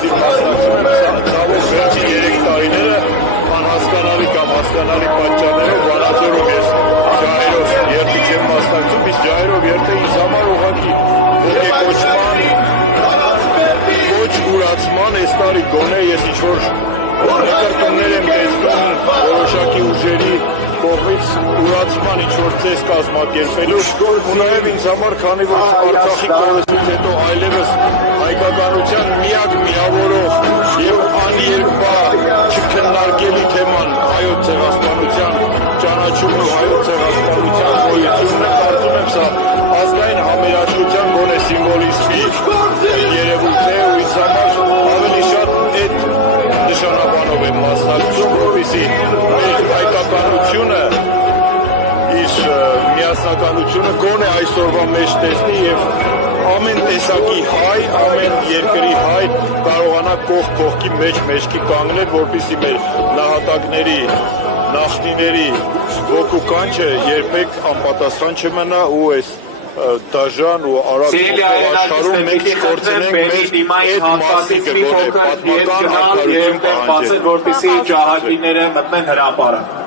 գործին մասնակցում եմ, ցավոք վերջին 3 տարիները անհասկանալի կամ հասկանալի պատճառներով Վանաձորում ես ջահերով երթի չեմ մասնակցում, իսկ ջահերով երթը ինձ համար ուղղակի ոգեկոչման, ոչ ուրացման այս տարի գոնե ես ինչ-որ նկրտումներ եմ տեսնում որոշակի ուժերի կողմից ուրացման ինչ-որ ծես կազմակերպելու ու նաև ինձ համար, քանի որ Արցախի կորստից հետո այլևս հայկականության միակ միավորող և աներկբա չքննարկելի թեման հայոց ցեղասպանության ճանաչումն ու հայոց ցեղասպանության գոյությունն է, կարծում եմ սա ազգային համերաշխության գոնե սիմվոլիզմի երևույթ է ու ինձ համար ավելի շատ այդ նշանաբանով եմ մասնակցում, որպեսզի մեր հայկականությունը իր միասնականությունը գոնե այսօրվա մեջ տեսնի և ամեն տեսակի հայ, ամեն երկրի հայ կարողանա կողք կողքի մեջքի կանգնել, որպեսզի մեր նահատակների, նախնիների ոգու կանչը երբեք անպատասխան չմնա ու այս դաժան ու արագ աշխարհում մենք չկործնենք մեր այդ մասիկը, որպեսզի ջահակիները մտնեն հրապարակ։